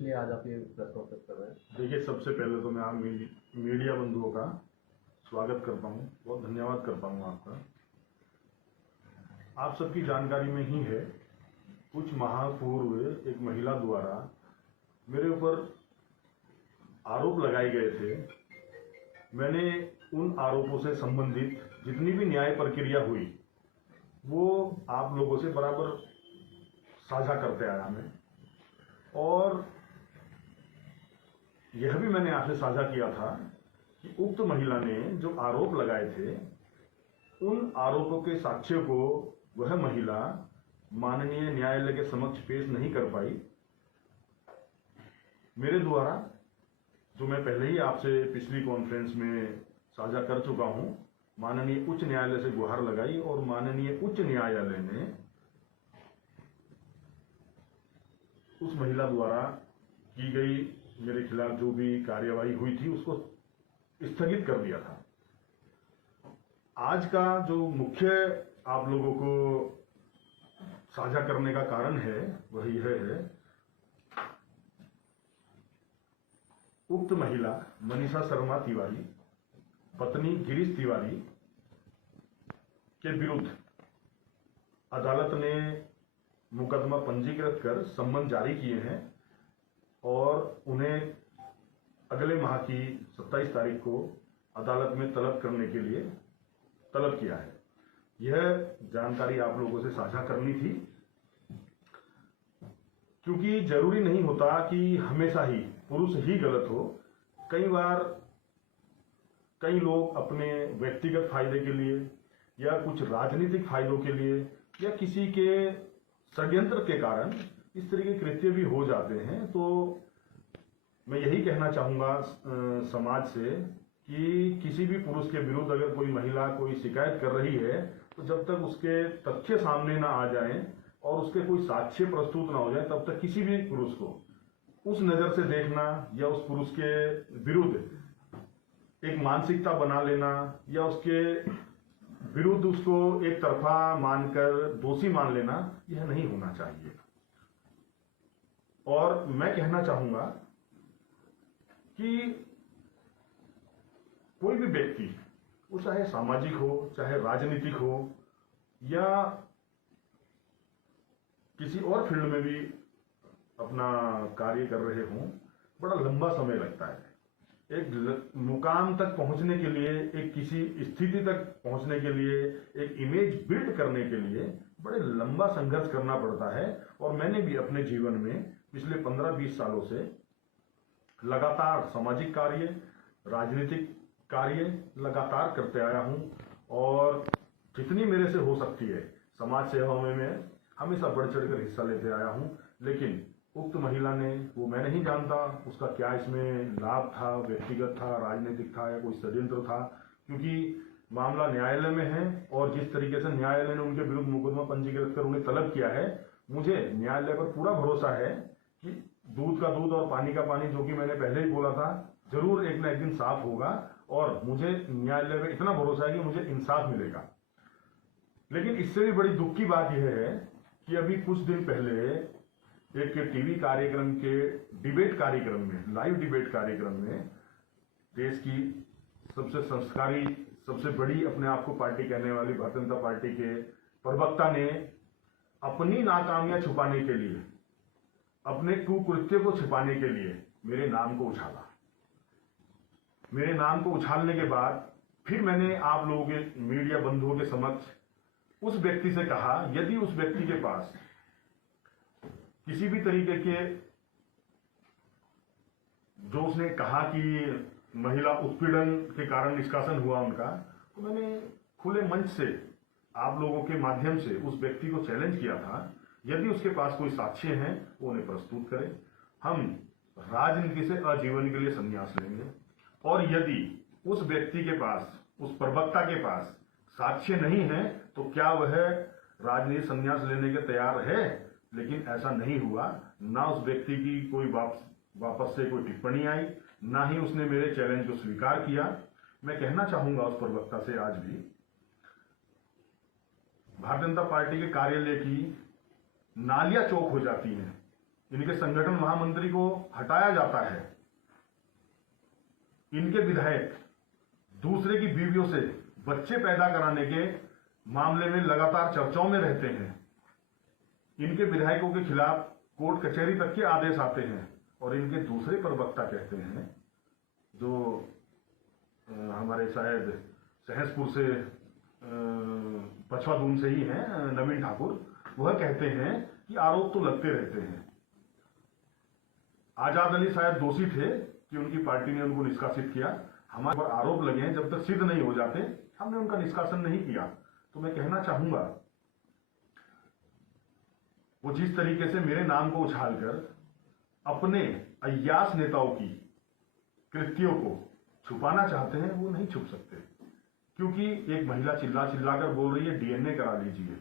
लिए आज आप ये प्रेस कॉन्फ्रेंस कर रहे हैं? देखिए, सबसे पहले तो मैं आप मीडिया बंधुओं का स्वागत करता हूँ, बहुत धन्यवाद करता हूँ आपका। आप सबकी जानकारी में ही है, कुछ माह पूर्व एक महिला द्वारा मेरे ऊपर आरोप लगाए गए थे। मैंने उन आरोपों से संबंधित जितनी भी न्याय प्रक्रिया हुई वो आप लोगों से बराबर साझा करते आया मैं, और यह भी मैंने आपसे साझा किया था कि उक्त महिला ने जो आरोप लगाए थे उन आरोपों के साक्ष्यों को वह महिला माननीय न्यायालय के समक्ष पेश नहीं कर पाई। मेरे द्वारा, जो मैं पहले ही आपसे पिछली कॉन्फ्रेंस में साझा कर चुका हूं, माननीय उच्च न्यायालय से गुहार लगाई और माननीय उच्च न्यायालय ने उस महिला द्वारा की गई मेरे खिलाफ जो भी कार्यवाही हुई थी उसको स्थगित कर दिया था। आज का जो मुख्य आप लोगों को साझा करने का कारण है वह यह है, उक्त महिला मनीषा शर्मा तिवारी पत्नी गिरीश तिवारी के विरुद्ध अदालत ने मुकदमा पंजीकृत कर सम्मन जारी किए हैं और उन्हें अगले माह की 27 तारीख को अदालत में तलब करने के लिए तलब किया है। यह जानकारी आप लोगों से साझा करनी थी, क्योंकि जरूरी नहीं होता कि हमेशा ही पुरुष ही गलत हो। कई बार कई लोग अपने व्यक्तिगत फायदे के लिए या कुछ राजनीतिक फायदों के लिए या किसी के षड्यंत्र के कारण इस तरह के कृत्य भी हो जाते हैं। तो मैं यही कहना चाहूँगा समाज से कि किसी भी पुरुष के विरुद्ध अगर कोई महिला कोई शिकायत कर रही है तो जब तक उसके तथ्य सामने ना आ जाएं और उसके कोई साक्ष्य प्रस्तुत ना हो जाए तब तक किसी भी पुरुष को उस नज़र से देखना या उस पुरुष के विरुद्ध एक मानसिकता बना लेना या उसके विरुद्ध उसको एक तरफा मानकर दोषी मान लेना, यह नहीं होना चाहिए। और मैं कहना चाहूंगा कि कोई भी व्यक्ति, वो चाहे सामाजिक हो चाहे राजनीतिक हो या किसी और फील्ड में भी अपना कार्य कर रहे हों, बड़ा लंबा समय लगता है। एक मुकाम तक पहुंचने के लिए, एक किसी स्थिति तक पहुंचने के लिए, एक इमेज बिल्ड करने के लिए बड़े लंबा संघर्ष करना पड़ता है। और मैंने भी अपने जीवन में पिछले 15-20 सालों से लगातार सामाजिक कार्य, राजनीतिक कार्य लगातार करते आया हूं और जितनी मेरे से हो सकती है समाज सेवा में मैं हमेशा बढ़ चढ़कर हिस्सा लेते आया हूं। लेकिन उक्त महिला ने, वो मैं नहीं जानता उसका क्या इसमें लाभ था, व्यक्तिगत था, राजनीतिक था या कोई षड्यंत्र था, क्योंकि मामला न्यायालय में है और जिस तरीके से न्यायालय ने उनके विरुद्ध मुकदमा पंजीकृत कर उन्हें तलब किया है, मुझे न्यायालय पर पूरा भरोसा है कि दूध का दूध और पानी का पानी, जो कि मैंने पहले ही बोला था, जरूर एक ना एक दिन साफ होगा और मुझे न्यायालय में इतना भरोसा है कि मुझे इंसाफ मिलेगा। लेकिन इससे भी बड़ी दुख की बात यह है कि अभी कुछ दिन पहले एक टीवी कार्यक्रम के डिबेट कार्यक्रम में, लाइव डिबेट कार्यक्रम में, देश की सबसे संस्कारी, सबसे बड़ी अपने आप को पार्टी कहने वाली भारतीय जनता पार्टी के प्रवक्ता ने अपनी नाकामियां छुपाने के लिए, अपने कुकृत्य को छिपाने के लिए मेरे नाम को उछाला। मेरे नाम को उछालने के बाद फिर मैंने आप लोगों के मीडिया बंधुओं के समक्ष उस व्यक्ति से कहा, यदि उस व्यक्ति के पास किसी भी तरीके के, जो उसने कहा कि महिला उत्पीड़न के कारण निष्कासन हुआ उनका, तो मैंने खुले मंच से आप लोगों के माध्यम से उस व्यक्ति को चैलेंज किया था, यदि उसके पास कोई साक्ष्य हैं वो उन्हें प्रस्तुत करे, हम राजनीति से आजीवन के लिए संन्यास लेंगे। और यदि उस व्यक्ति के पास, उस प्रवक्ता के पास साक्ष्य नहीं है तो क्या वह राजनीति संन्यास लेने के तैयार है। लेकिन ऐसा नहीं हुआ। ना उस व्यक्ति की कोई वापस से कोई टिप्पणी आई, ना ही उसने मेरे चैलेंज को स्वीकार किया। मैं कहना चाहूंगा उस प्रवक्ता से, आज भी भारतीय जनता पार्टी के कार्यालय की नालियां चौक हो जाती हैं इनके संगठन महामंत्री को हटाया जाता है, इनके विधायक दूसरे की बीवियों से बच्चे पैदा कराने के मामले में लगातार चर्चाओं में रहते हैं, इनके विधायकों के खिलाफ कोर्ट कचहरी तक के आदेश आते हैं, और इनके दूसरे प्रवक्ता कहते हैं जो हमारे शायद सहसपुर से पछवादून से ही हैं, नवीन ठाकुर, वह कहते हैं कि आरोप तो लगते रहते हैं। आजाद अली शायद दोषी थे कि उनकी पार्टी ने उनको निष्कासित किया, हमारे पर आरोप लगे हैं, जब तक सिद्ध नहीं हो जाते हमने उनका निष्कासन नहीं किया। तो मैं कहना चाहूंगा, वो जिस तरीके से मेरे नाम को उछालकर अपने अय्यास नेताओं की कृत्यों को छुपाना चाहते हैं, वो नहीं छुप सकते, क्योंकि एक महिला चिल्ला चिल्लाकर बोल रही है डीएनए करा लीजिए।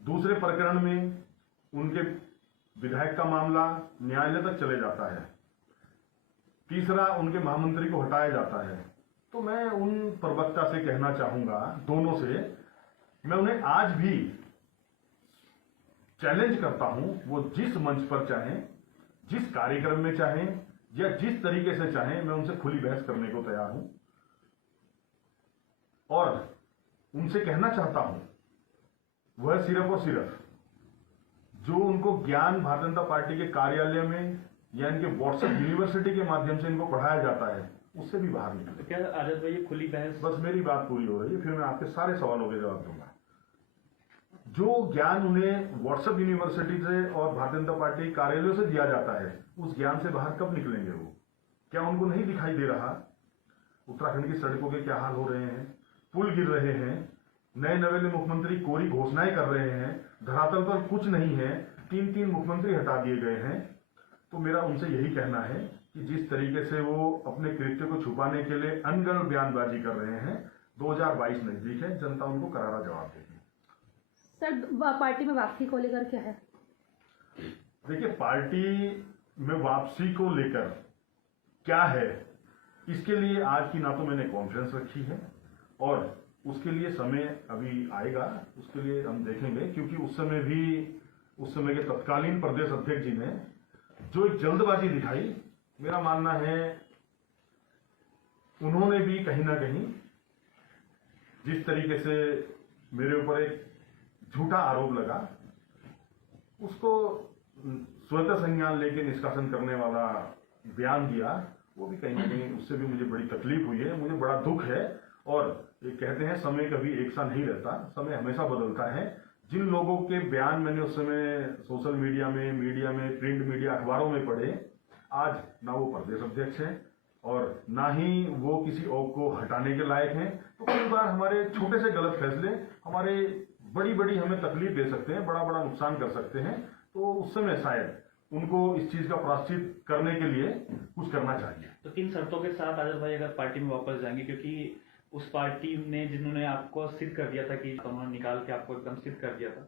दूसरे प्रकरण में उनके विधायक का मामला न्यायालय तक चले जाता है, तीसरा उनके महामंत्री को हटाया जाता है। तो मैं उन प्रवक्ता से कहना चाहूंगा, दोनों से, मैं उन्हें आज भी चैलेंज करता हूं, वो जिस मंच पर चाहें, जिस कार्यक्रम में चाहें या जिस तरीके से चाहें, मैं उनसे खुली बहस करने को तैयार हूं। और उनसे कहना चाहता हूं, वह सिर्फ और सिर्फ जो उनको ज्ञान भारतीय जनता पार्टी के कार्यालय में या इनके व्हाट्सएप यूनिवर्सिटी के माध्यम से इनको पढ़ाया जाता है, उससे भी बाहर निकले। तो क्या आजाद भाई खुली बहस? बस मेरी बात पूरी हो रही है, फिर मैं आपके सारे सवालों के जवाब दूंगा। जो ज्ञान उन्हें व्हाट्सएप यूनिवर्सिटी से और भारतीय जनता पार्टी कार्यालयों से दिया जाता है, उस ज्ञान से बाहर कब निकलेंगे वो? क्या उनको नहीं दिखाई दे रहा उत्तराखंड की सड़कों के क्या हाल हो रहे हैं, पुल गिर रहे हैं, नए नवेले मुख्यमंत्री कोरी घोषणाएं कर रहे हैं, धरातल पर कुछ नहीं है, 3 मुख्यमंत्री हटा दिए गए हैं। तो मेरा उनसे यही कहना है कि जिस तरीके से वो अपने कृत्य को छुपाने के लिए अनगढ़ बयानबाजी कर रहे हैं, 2022 नजदीक है, जनता उनको करारा जवाब देगी। सर, पार्टी में वापसी को लेकर क्या है? देखिए, पार्टी में वापसी को लेकर क्या है, इसके लिए आज की ना तो मैंने कॉन्फ्रेंस रखी है, और उसके लिए समय अभी आएगा, उसके लिए हम देखेंगे, क्योंकि उस समय के तत्कालीन प्रदेश अध्यक्ष जी ने जो एक जल्दबाजी दिखाई, मेरा मानना है उन्होंने भी कहीं ना कहीं जिस तरीके से मेरे ऊपर एक झूठा आरोप लगा, उसको स्वतः संज्ञान लेके निष्कासन करने वाला बयान दिया, वो भी कहीं ना कहीं उससे भी मुझे बड़ी तकलीफ हुई है, मुझे बड़ा दुख है। और ये कहते हैं समय कभी एक सा नहीं रहता, समय हमेशा बदलता है। जिन लोगों के बयान मैंने उस समय सोशल मीडिया में, प्रिंट मीडिया, अखबारों में पढ़े, आज ना वो प्रदेश अध्यक्ष हैं और ना ही वो किसी और को हटाने के लायक हैं। तो कई बार हमारे छोटे से गलत फैसले हमारे बड़ी हमें तकलीफ दे सकते हैं, बड़ा नुकसान कर सकते हैं। तो उस समय शायद उनको इस चीज का प्रायश्चित करने के लिए कुछ करना चाहिए। तो किन शर्तों के साथ आजाद भाई अगर पार्टी में वापस जाएंगे, क्योंकि उस पार्टी ने जिन्होंने आपको सिद्ध कर दिया था कि उन्होंने निकाल के आपको एकदम सिद्ध कर दिया था,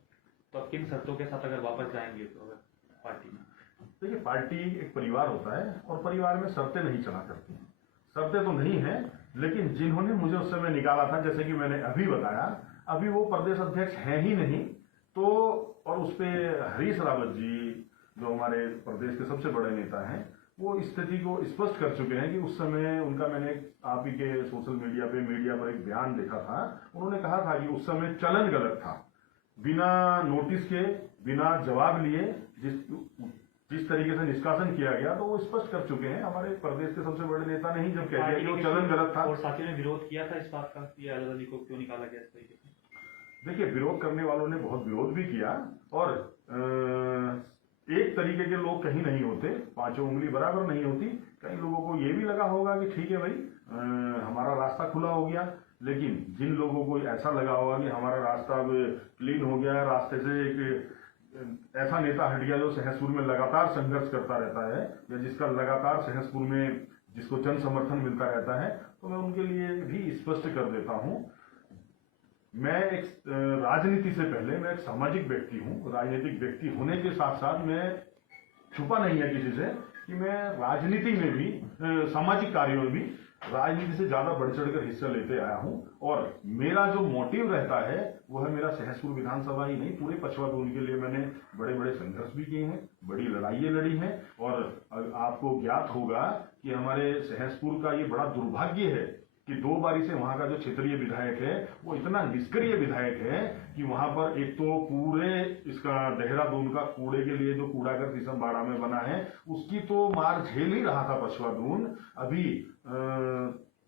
तो अब किन शर्तों के साथ अगर वापस जाएंगे तो अगर पार्टी में? देखिए, पार्टी एक परिवार होता है और परिवार में शर्तें नहीं चला करती। शर्तें तो नहीं है, लेकिन जिन्होंने मुझे उस समय निकाला था, जैसे कि मैंने अभी बताया, अभी वो प्रदेश अध्यक्ष हैं ही नहीं। तो और उस पे हरीश रावत जी, जो हमारे प्रदेश के सबसे बड़े नेता हैं, वो इस स्थिति को स्पष्ट कर चुके हैं कि उस समय उनका, मैंने आप ही के सोशल मीडिया पर एक बयान देखा था, उन्होंने कहा था कि उस समय चलन गलत था, बिना नोटिस के, बिना जवाब लिए जिस तरीके से निष्कासन किया गया, तो वो स्पष्ट कर चुके हैं हमारे प्रदेश के सबसे बड़े नेता ने ही जब कह दिया कि वो चलन गलत था। और साथियों ने विरोध किया था इस बात का कि आजाद अली को क्यों निकाला गया इस तरीके से? देखिए, विरोध करने वालों ने बहुत विरोध भी किया, और एक तरीके के लोग कहीं नहीं होते, पांचों उंगली बराबर नहीं होती। कई लोगों को ये भी लगा होगा कि ठीक है भाई, हमारा रास्ता खुला हो गया, लेकिन जिन लोगों को ऐसा लगा होगा कि हमारा रास्ता अब क्लीन हो गया, रास्ते से एक ऐसा नेता हट गया जो सहसपुर में लगातार संघर्ष करता रहता है, या जिसका लगातार सहसपुर में जिसको जन समर्थन मिलता रहता है, तो मैं उनके लिए भी स्पष्ट कर देता हूं, मैं एक राजनीति से पहले मैं एक सामाजिक व्यक्ति हूं। राजनीतिक व्यक्ति होने के साथ साथ मैं छुपा नहीं है किसी से कि मैं राजनीति में भी, सामाजिक कार्यों में भी राजनीति से ज्यादा बढ़ चढ़कर हिस्सा लेते आया हूं और मेरा जो मोटिव रहता है वो है मेरा सहसपुर विधानसभा ही नहीं पूरे पछवा दून के लिए मैंने बड़े बड़े संघर्ष भी किए हैं, बड़ी लड़ाइयां लड़ी हैं और आपको ज्ञात होगा कि हमारे सहसपुर का ये बड़ा दुर्भाग्य है कि 2 बारी से वहां का जो क्षेत्रीय विधायक है वो इतना निष्क्रिय विधायक है कि वहां पर एक तो पूरे इसका देहरादून का कूड़े के लिए जो कूड़ागर टीसमबाड़ा में बना है उसकी तो मार झेल ही रहा था पछवादून। अभी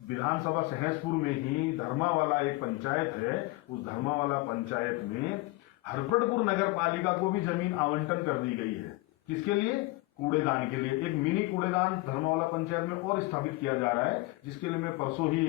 विधानसभा सहसपुर में ही धर्मावाला एक पंचायत है, उस धर्मावाला पंचायत में हरपड़पुर नगर पालिका को भी जमीन आवंटन कर दी गई है। किसके लिए? कूड़ेदान के लिए। एक मिनी कूड़ेदान धर्मावाला पंचायत में और स्थापित किया जा रहा है, जिसके लिए मैं परसों ही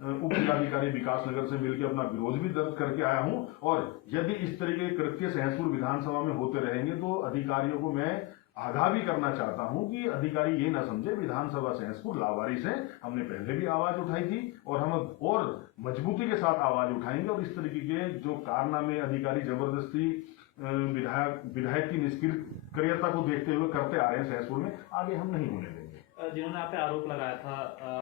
उप जिलाधिकारी विकास नगर से मिलकर अपना विरोध भी दर्ज करके आया हूं। और यदि इस तरीके के कृत्य सहसपुर विधानसभा में होते रहेंगे तो अधिकारियों को मैं आगाह भी करना चाहता हूं कि अधिकारी ये ना समझे विधानसभा सहसपुर लावारिस है। हमने पहले भी आवाज उठाई थी और हम और मजबूती के साथ आवाज उठाएंगे और इस तरीके के जो कारनामे अधिकारी जबरदस्ती विधायक की निष्क्रियता को देखते हुए करते आ रहे हैं सहसपुर में, आगे हम नहीं होने देंगे। जिन्होंने आप पे आरोप लगाया था